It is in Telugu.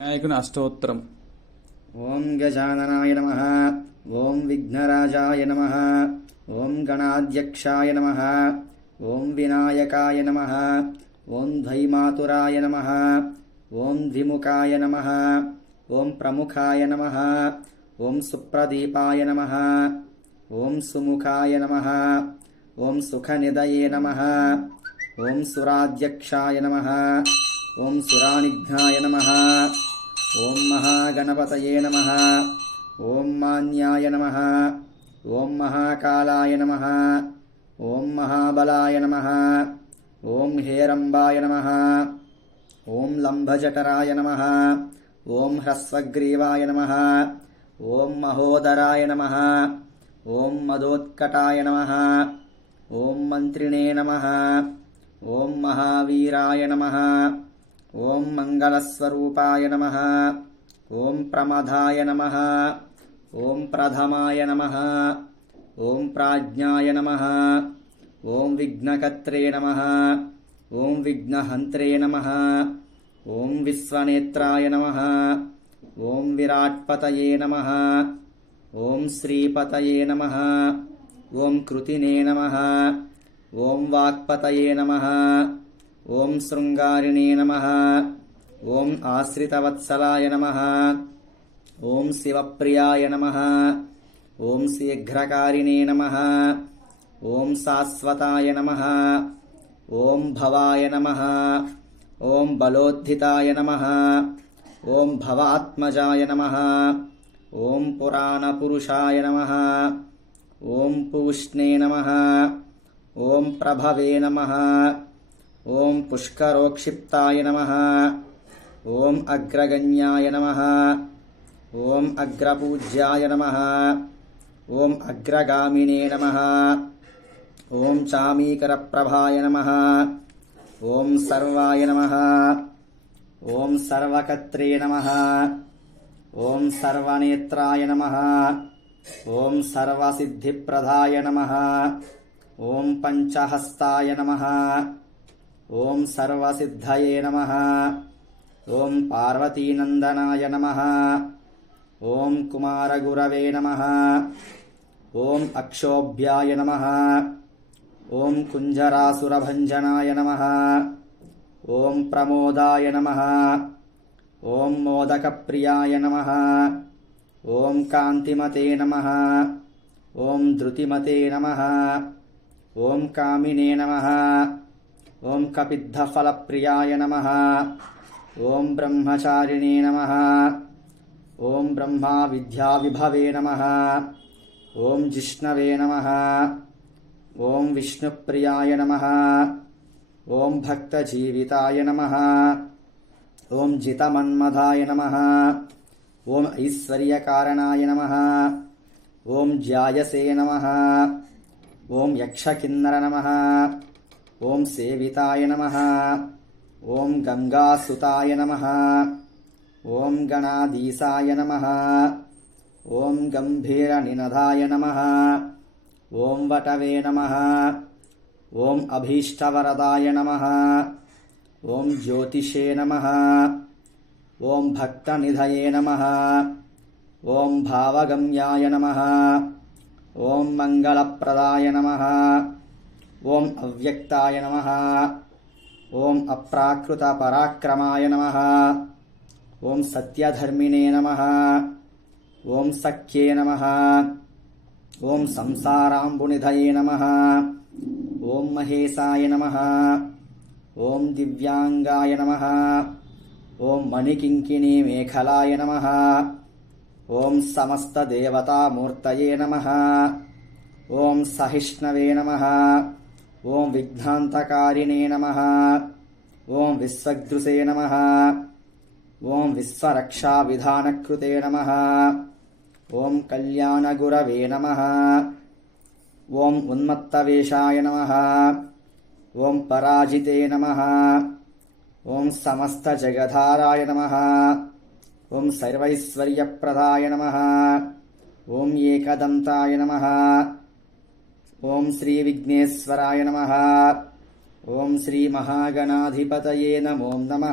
వినాయకుని అష్టోత్తరం ఓం గజాననాయ నమ ఓం విఘ్నరాజాయ నమ ఓం గణాధ్యక్షాయ నమ ఓం వినాయకాయ నమ ఓం ద్వైమాతురాయ నమ ఓం ద్విముఖాయ నమ ఓం ప్రముఖాయ నమ ఓం సుప్రదీపాయ నమ ఓం సుముఖాయ నమ ఓం సుఖనిదయే నమ ఓం సురాధ్యక్షాయ నమ ఓం సురానిఘ్నాయ నమ ఓం మహాగణపతయే నమ ఓం మాన్యాయ నమ ఓం మహాకాళాయ నమ ఓం మహాబలాయ నమ ఓం హేరంబాయ నమ ఓం లంభజఠరాయ నమ ఓం హ్రస్వగ్రీవాయ నమ ఓం మహోదరాయ నమ ఓం మదోత్కటాయ నమ ఓం మంత్రిణే నమ ఓం మహావీరాయ నమ ఓం మంగళస్వరూపాయ నమ ఓం ప్రమదాయ నమ ఓం ప్రథమాయ నమ ఓం ప్రాజ్ఞాయ నమ ఓం విఘ్నకత్రే నమ ఓం విఘ్నహంత్రే నమ ఓం విశ్వనేత్రాయ నమ ఓం విరాట్పతయే నమ ఓం శ్రీపతయే నమ ఓం కృతినే నమ ఓం వాక్పతయే నమ ఓం శృంగారిణే నమ ఓం ఆశ్రితవత్సలాయ నమ ఓం శివప్రియాయ నమ ఓం శీఘ్రకారిణే నమ ఓం శాశ్వతాయ నమ ఓం భవాయ నమ ఓం బలోద్ధితాయ నమ ఓం భవాత్మజాయ నమ ఓం పురాణపురుషాయ నమ ఓం పూష్ణే నమ ఓం ప్రభవే నమ ఓం పుష్కరోక్షిప్తాయ నమ. ఓం అగ్రగణ్యాయ నమ. ఓం అగ్రపూజ్యాయ నమ. ఓం అగ్రగామినే నమ. ఓం చామీకరప్రభాయ నమ. ఓం సర్వాయ నమ. ఓం సర్వకత్రే నమ. ఓం సర్వనేత్రాయ నమ. ఓం సర్వసిద్ధిప్రదాయ నమ. ఓం పంచహస్తాయ నమ. ఓం సర్వసిద్ధయే నమ. ఓం పార్వతీనందనాయ నమ. ఓం కుమారగురవే నమ. ఓం అక్షోభ్యాయ నమ. ఓం కుంజరాసురభంజనాయ నమ. ఓం ప్రమోదాయ నమ. ఓం మోదకప్రియాయ నమ. ఓం కాంతిమతే నమ. ఓం ధృతిమతే నమ. ఓం కామినే నమ. ఓం కపిద్ధఫలప్రియాయ నమ. ఓం బ్రహ్మచారిణే నమ. ఓం బ్రహ్మా విద్యా విభవే నమ. ఓం జిష్ణవే నమ. ఓం విష్ణుప్రియాయ నమ. ఓం భక్తజీవితాయ నమ. ఓం జితమన్మథాయ నమ. ఓం ఐశ్వర్యకారణాయ నమ. ఓం జాయసే నమ. ఓం యక్షకిన్నర నమ. ॐ सेविताय नमः ॐ गङ्गासुताय नमः ॐ गणाधीसाय नमः ॐ गम्भीरनिनधाय नमः ॐ वटवे नमः ॐ अभीष्टवरदाय नमः ॐ ज्योतिषे नमः ॐ भक्तनिधये नमः ॐ भावगम्याय नमः ॐ मङ्गलप्रदाय नमः ఓం అవ్యక్తాయ నమ. ఓం అప్రాకృత పరాక్రమాయ నమ. ఓం సత్యధర్మిణే నమ. ఓం సఖ్యే నమ. ఓం సంసారాంబునిధయే నమ. ఓం మహేశాయ నమ. ఓం దివ్యాంగాయ నమ. ఓం మణికింకిణీ మేఖలాయ నమ. ఓం సమస్తదేవతామూర్తయే నమ. ఓం సహిష్ణవే నమ. ఓం విఘ్నాంతకారిణే నమ. ఓం విశ్వదృశే నమ. ఓం విశ్వరక్షావిధానకృతే నమ. ఓం కళ్యాణగురవే నమ. ఓం ఉన్మత్తవేషాయ నమ. ఓం పరాజితే నమ. ఓం సమస్తజగధారాయ నమ. ఓం సర్వైశ్వర్యప్రదాయ నమ. ఓం ఏకదంతాయ నమ. ఓం శ్రీ విఘ్నేశ్వరాయ నమ. ఓం శ్రీ మహాగణాధిపతయే నమో నమ.